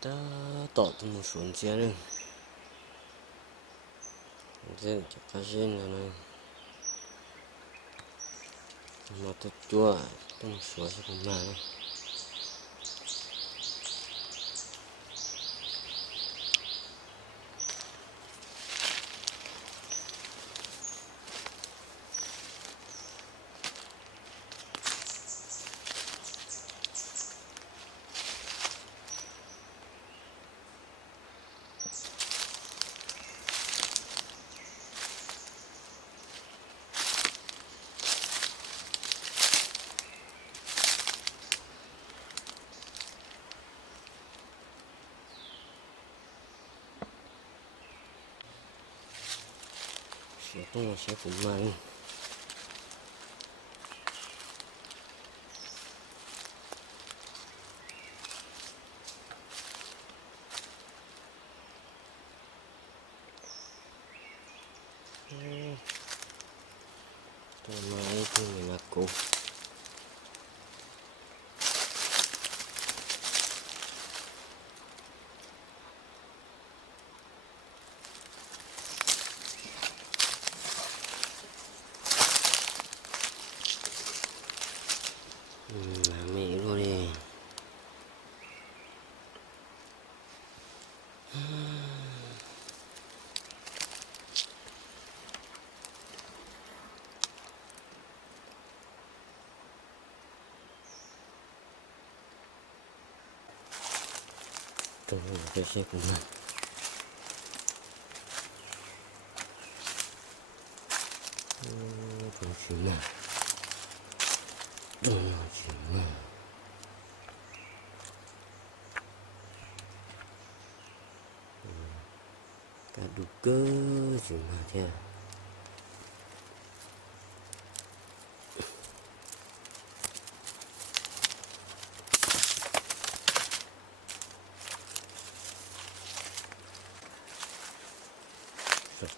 ta tỏ từ một xuống xe nữa dân cho cá dân là này mà tôi chua tôi xuống sẽ không mà tôi sẽ cũng mang tôi máy thì mình là cụ làm mẹ luôn đi tôi sẽ cùng mang không chịu mà đừng chịu mà cả đủ cơ chịu mà theo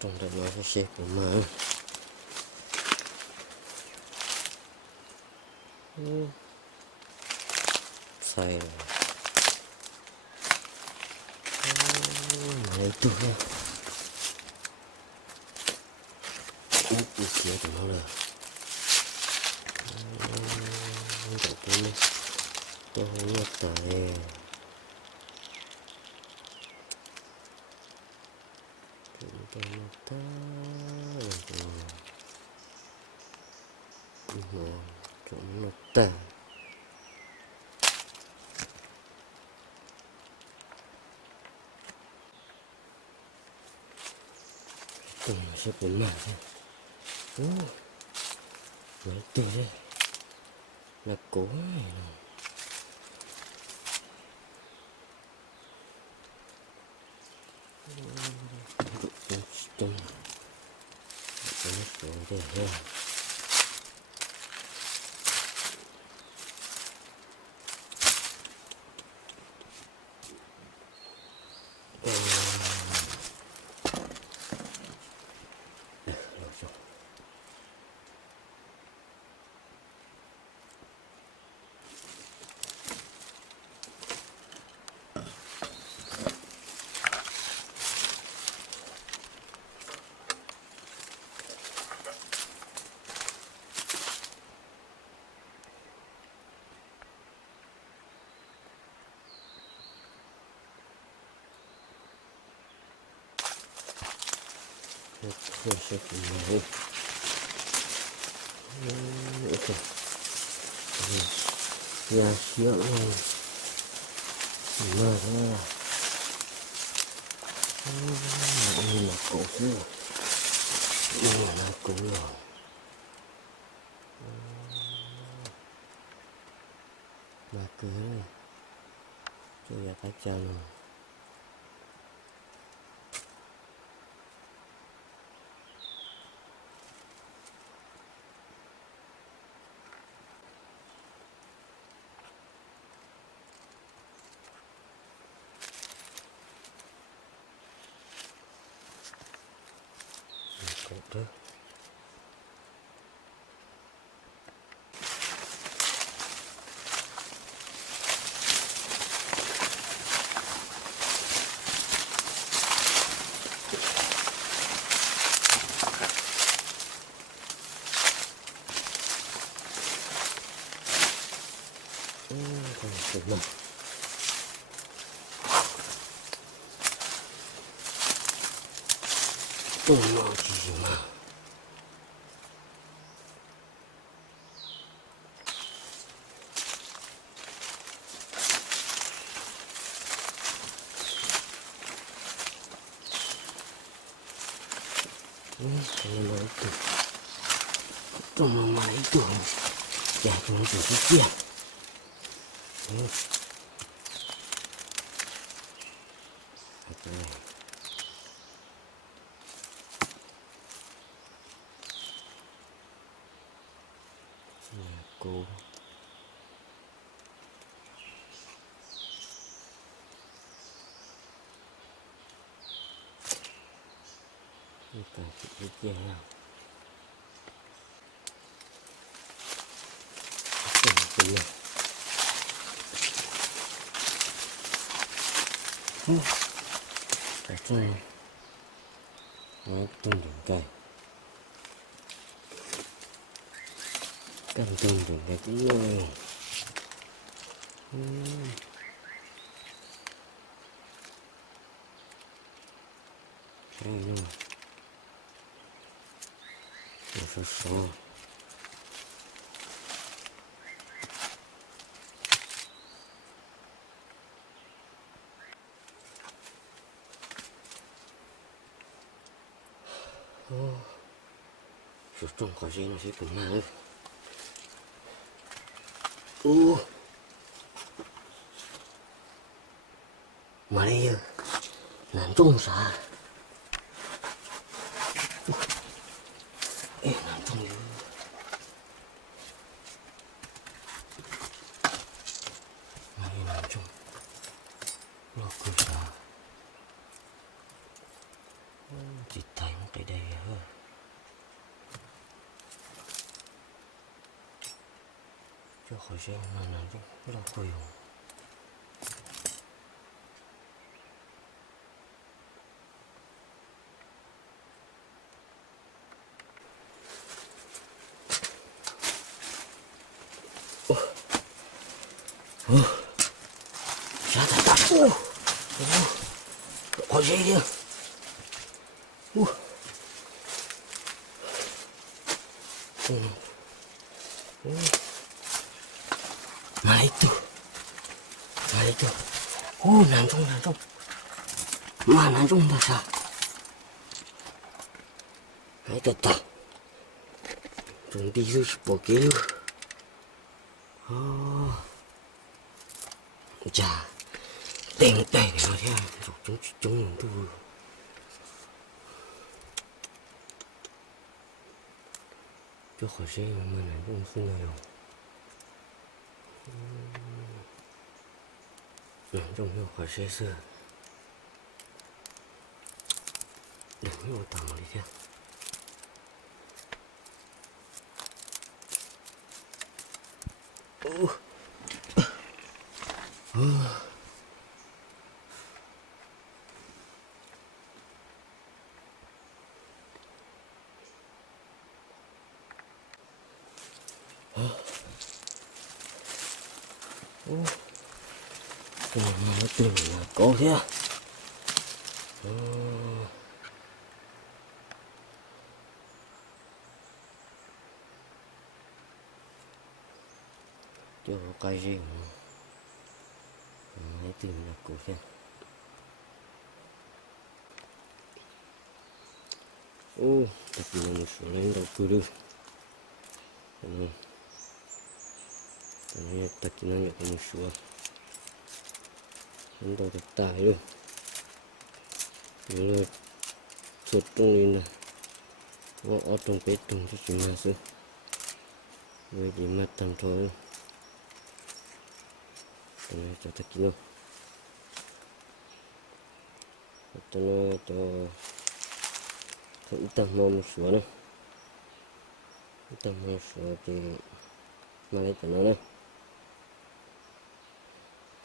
trong đó nó sẽ cùng mang sai rồi lấy tôi đi kia của nó là tôi không nhớ tới chúng nó ta từng sẽ cuốn mạng mấy tê đây là cố này tung cái số để ha tôi sẽ cùng nhau ok ra xíu này mà ra đây là cổ xưa đây là cổ rồi mà cứ này cho ra cái chân cổ đó 这是什么？动脑筋嘛。这么买一个，家中就是这样。cô cả cái kia nào cái này cái này nó tung đường cây cần tung đường cây cũng nhiều cái này nó số số trong khỏi gì nó sẽ cũng mang mà đây là trong xã ê là trong này là trong nó cứ xã chỉ thấy một cái đây thôi cho khỏi xem là trong cái đâu khơi không giá thật đắt có gì đi mà lấy từ nằm trong mà nằm trong là sao hãy từ từ chuẩn bị rồi bỏ kia chà tiền đầy để nó theo rồi chúng tôi cho khỏi xe mà này cũng không này rồi trong hiệu khỏi xe xưa đừng vô tầng đi theo nó tìm là có thế à? Chưa có cây gì mà hãy tìm là có thế tập là một số lãnh đạo cử được này tập kỹ năng nhận một số lãnh đạo tập tài luôn như là xuất trong này là nó ở trong bếp trong cái chuyện nào xưa với cái mặt tầm thôi này cho tập kỹ năng cho không tầm một số này tầm một số thì mà lấy cho nó này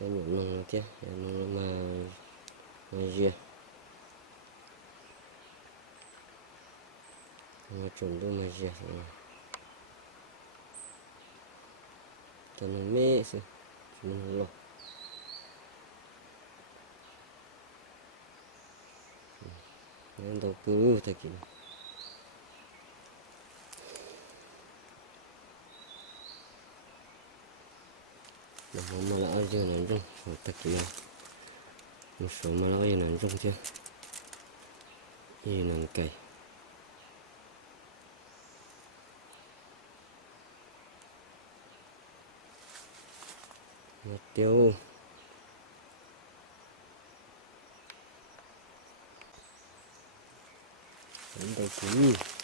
cái nhụn nó chứ nó mà gì mà chuẩn đâu mà gì cho nó mê Bismillah. Yang tahu ke tak kini. Nama malah aja nanjung, tak kini. Musuh malah aja nanjung je. Ini nangkai. Mateo. Yang tahu ke.